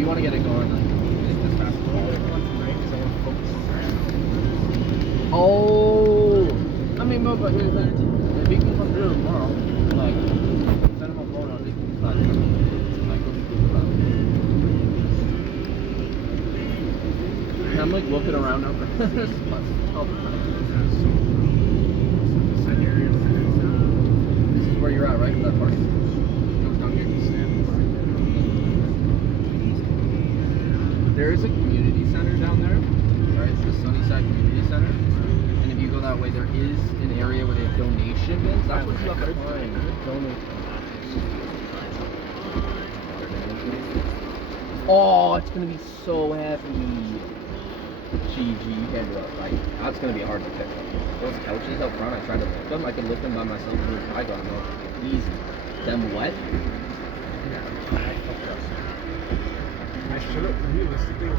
you want to get it going like as fast as possible. Oh, I mean, but here's the thing. If he can come through tomorrow, like, send him a phone on this side. Like, go and I'm like looking around now for this bus. Oh, this is where you're at, right? That park? There is a community center down there, right? The Sunnyside Community Center. And if you go that way, there is an area where they have donation bins. That's what you have to find. Oh, it's gonna be so heavy. GG, you can't do it. Like, that's gonna be hard to pick up. Those couches out front, I tried to lift them. I could lift them by myself with I got them. These, them wet. I should have realistically when I